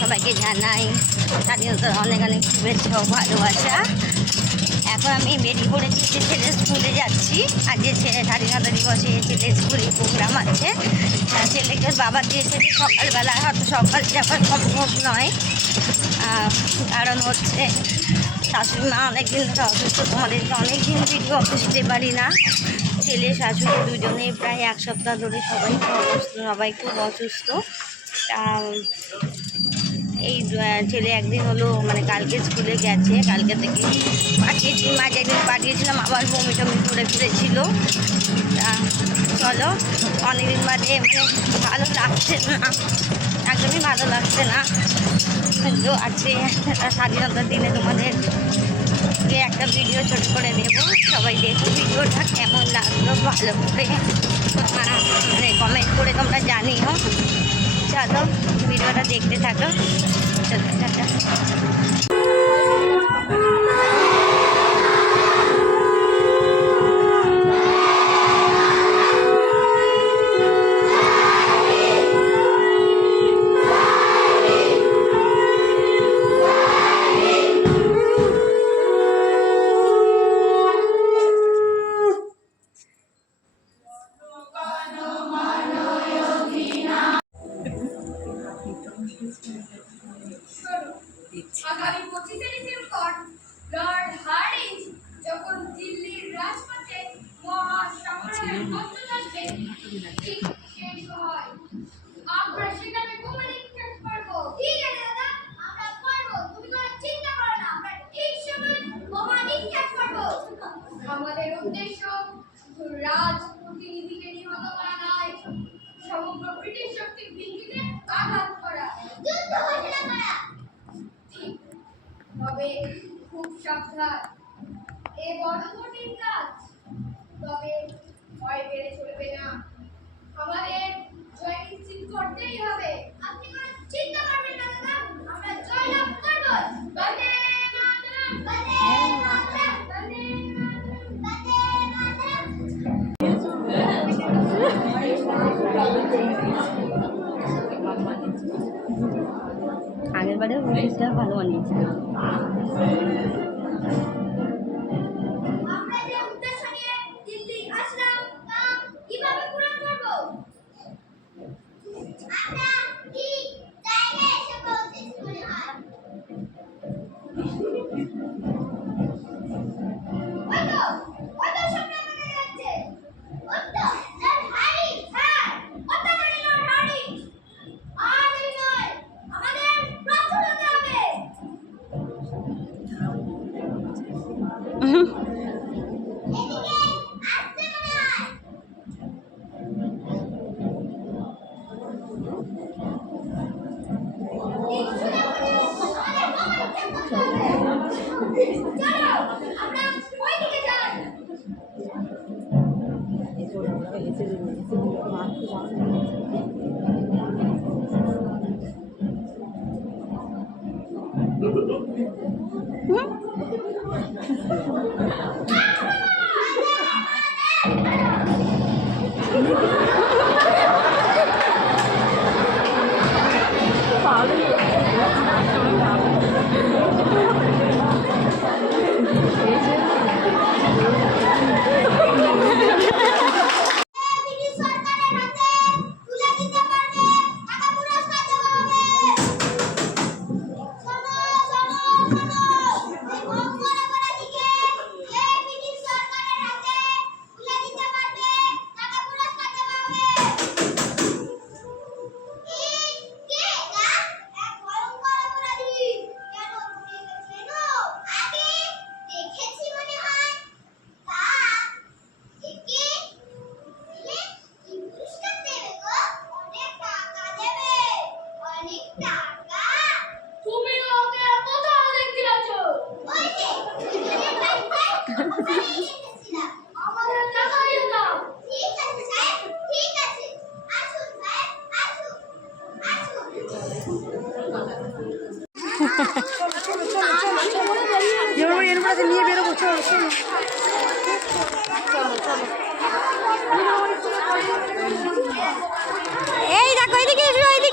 সবাইকে জানাই স্বাধীনতার অনেক অনেক শুভেচ্ছা ও ভালোবাসা। এখন আমি বেরিয়ে পড়েছি যে ছেলের স্কুলে যাচ্ছি। আজ যে স্বাধীনতা দিবসে ছেলের স্কুলে প্রোগ্রাম আছে। ছেলেকে বাবা দিয়েছে যে সকালবেলা, হয়তো সকাল যাওয়ার সম্ভব নয়, কারণ হচ্ছে শাশুড়ি মা অনেকদিন ধরে অসুস্থ। তোমাদেরকে অনেকদিন ভিডিও দিতে পারি না। ছেলে শাশুড়ি দুজনেই প্রায় এক সপ্তাহ ধরে সবাই খুব অসুস্থ। এই ছেলে একদিন হলো মানে কালকে স্কুলে গেছে, কালকে থেকে পাঠিয়েছি, মাঝে একদিন পাঠিয়েছিলাম, আবার বমি টমি করে ফিরেছিল। চলো, অনেকদিন বাদে মানে ভালো লাগছে না, একদমই ভালো লাগছে না। তো আছে স্বাধীনতার দিনে তোমাদেরকে একটা ভিডিও ছোট করে দেবো, সবাই দেখো ভিডিওটা কেমন লাগলো ভালো করে মানে কমেন্ট করে তোমরা জানিও। চলো ভিডিওটা দেখতে থাকো। চলো টাটা। আগামী 25শে ডিসেম্বর লর্ড হার্ডিঞ্জ যখন দিল্লির রাজপথে মহাসমারোহে বক্তব্য দেন, ঠিক সেই সময় আমরা সেখানে বোমা নিক্ষেপ করব। ঠিক আছে দাদা, আমরা করব, তুমি কোনো চিন্তা করো না, আমরা ঠিক সময় বোমা নিক্ষেপ করব। আমাদের উদ্দেশ্য শুধু রাজপ্রতিনিধিকে নিহত করা নয়, সমগ্র ব্রিটিশ শক্তির ভিত্তিতে আঘাত করা, যুদ্ধ ঘোষণা করা। তবে খুব সাবধান, এ বড় কঠিন কাজ, তবে ভয় পেলে চলবে না, আমাদের জয় নিশ্চিত করতেই হবে। আপনি কোনো চিন্তা করবেন না দাদা, আমরা জয় লাভ করব। বন্দে মাতরম, বন্দে মাতরম, বন্দে মাতরম, বন্দে মাতরম। আগের বারে ব্রিটিশরা ভালো বানিয়েছিল। আমরা যে উদ্দেশ্য নিয়ে দিল্লি আসলাম তা কিভাবে পূরণ করব? আমরা ঠিক জায়গায় এসে পৌঁছেছি মনে হয়। ওই তো সামনে দেখা যাচ্ছে, ওই তো লর্ড হার্ডিঞ্জ, স্যার, ওটা জানি লর্ড হার্ডিঞ্জ। আর দেরি নয়, আমাদের প্রস্তুত হতে হবে। এদিকে আসতে মনে হয়। চলো, আমরা ওইদিকে যাই। নিয়ে বেরোবো। চলো চলো, এই দেখো এদিকে এসো।